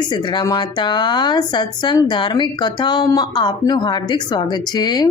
શીતળા માતા. સત્સંગ ધાર્મિક કથાઓમાં આપનું હાર્દિક સ્વાગત છે.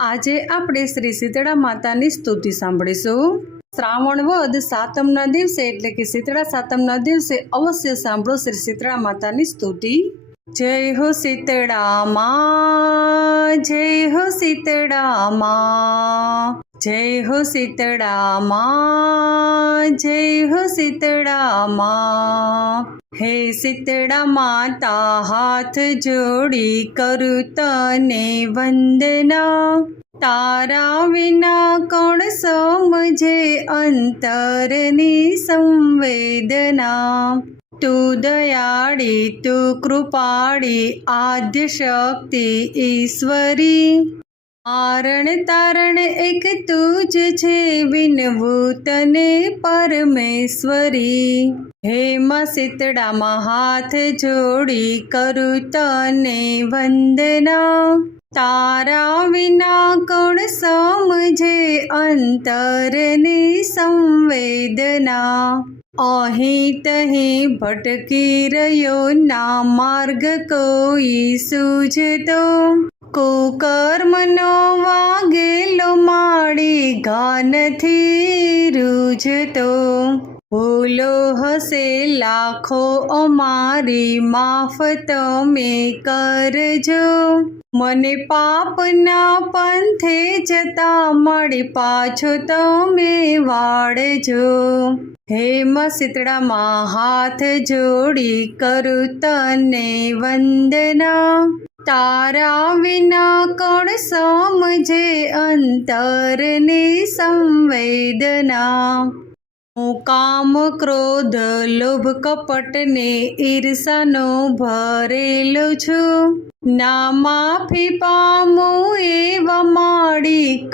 આજે આપણે શ્રી શીતળા માતાની સ્તુતિ સાંભળીશું. શ્રાવણ વદ સાતમના દિવસે એટલે કે શીતળા સાતમના દિવસે અવશ્ય સાંભળો શ્રી શીતળા માતાની સ્તુતિ. જય હો સીતળામાં, જય હો સીતળામાં, જય હો સીતળામાં, જય હો સીતળામાં. હે સીતળા માતા, હાથ જોડી કરું તને વંદના. તારા વિના કોણ સમજે અંતરની સંવેદના? તું દયાળી, તું કૃપાળી, આદ્ય શક્તિ ઈશ્વરી. આરણ તારણ એક તું છે વિનવું તને પરમેશ્વરી. હે માં શીતળામાં હાથ જોડી કરું તને વંદના. તારા વિના કોણ સમજે અંતરની સંવેદના? અહીં તહીં ભટકી રહ્યો ના માર્ગ કોઈ સૂઝતો કુકર્મનો વાગેલો માળી ગાનથી રૂઝતો ભૂલો હશે લાખો અમારી માફ તમે કરજો. મને પાપના પંથે જતા મળી પાછો તમે વાળજો. હે માં હાથ જોડી કરું તને વંદના. તારા વિના કોણ સમજે અંતરની સંવેદના. કામ ક્રોધ, લોભ, કપટને ઈર્ષાનો ભરેલો છું. ના માફી પામું એવા માડી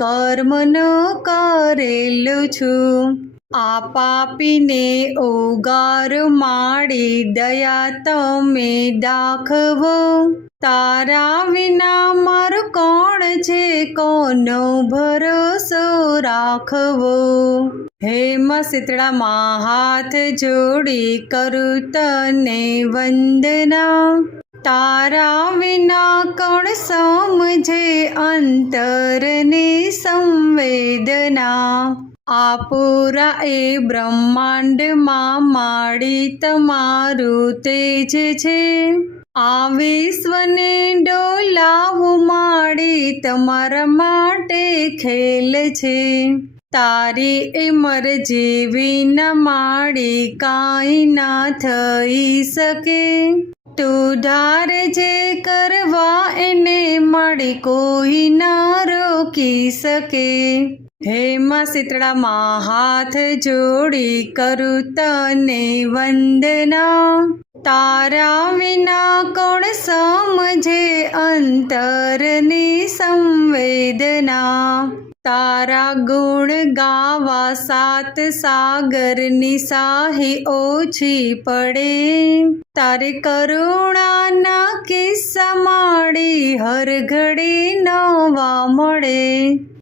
ન કરેલું છું. આ પાપીને ઉગાર માડી દયા તમે દાખવો. તારા વિના મારું કોણ છે? કોનો ભરોસો રાખવો? હે માં શીતળામાં હાથ જોડી કરું તને વંદના. તારા વિના કોણ સમજે અંતરની સંવેદના? આ પૂરા એ બ્રહ્માંડમાં માડી તમારું તેજ છે. આ વિશ્વને ડોલાવું માડી તમારા માટે ખેલ છે. તારી એ મરજી વિના માડી કાંઈ ના થઈ શકે. તું ધારે જે કરવા એને મળી કોઈ ના રોકી શકે. હે માં શીતળામાં હાથ જોડી કરું તને વંદના. તારા વિના કોણ સમજે અંતરની સંવેદના. તારા ગુણ ગાવા સાત સાગરની સાહી ઓછી પડે. તારી કરુણાના કિસ્સા માડી હર ઘડી નવા મળે.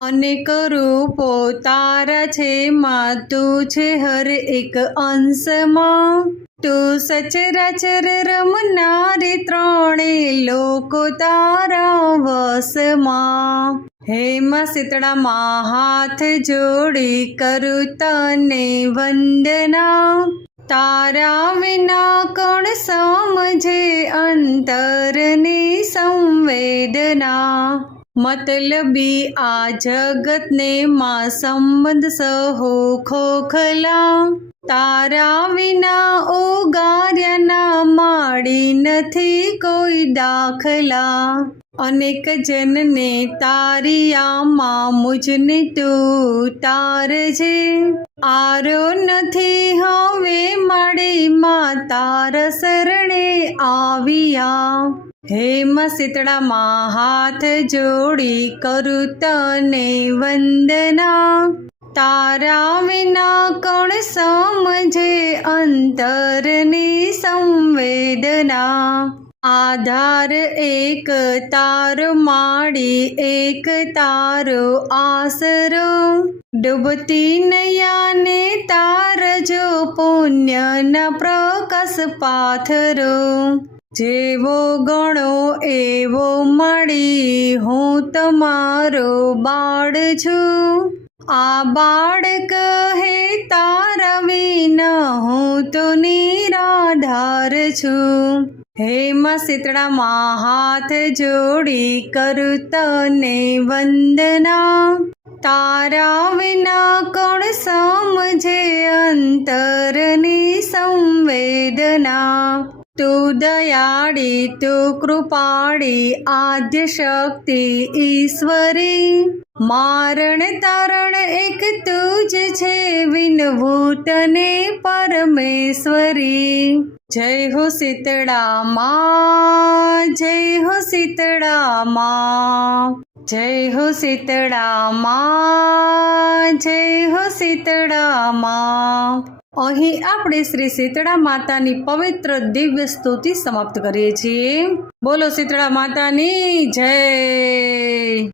અનેક રૂપો તારા છે, માં તું છે હર એક અંશમાં. તું સચરાચર રમનારી ત્રણે લોકો તારા વસમાં હે માં શીતળામાં હાથ જોડી કરું તને વંદના. તારા વિના કોણ સમજે અંતરની સંવેદના? મતલબી આ જગતને માં સંબંધ સહો ખોખલા. તારા વિના ઓગાર્યાના માડી નથી કોઈ દાખલા. અનેક જનને તારી આમાં મુજને તું તારજે આરો નથી હવે મળી માં તારા શરણે આવ્યા. હે માં શીતળામાં હાથ જોડી કરું તને વંદના. તારા વિના કોણ સમજે અંતરની સંવેદના. આધાર એક તારો, માડી એક તારો આસરો ડૂબતી નૈયાને તાર જો પુણ્યના પ્રકાશ પાથરો. જેવો ગણો એવો મળી હું તમારો બાળ છું. આ બાળ કહે તારા વિના હું તો નિરાધાર છું. હે માં શીતળામાં હાથ જોડી કરું તને વંદના. તારા વિના કોણ સમજે અંતરની સંવેદના? તું દયાળી, તું કૃપાળી, આદ્ય શક્તિ ઈશ્વરી. મારણ તારણ એક તું જ છે વિનભૂતને પરમેશ્વરી. જય હો શીતળા માં જય હો શીતળા માં જય હો શીતળા માં જય હો શીતળા માં અહીં આપણે શ્રી શીતળા માતાની પવિત્ર દિવ્ય સ્તુતિ સમાપ્ત કરીએ છીએ. બોલો શીતળા માતાની જય.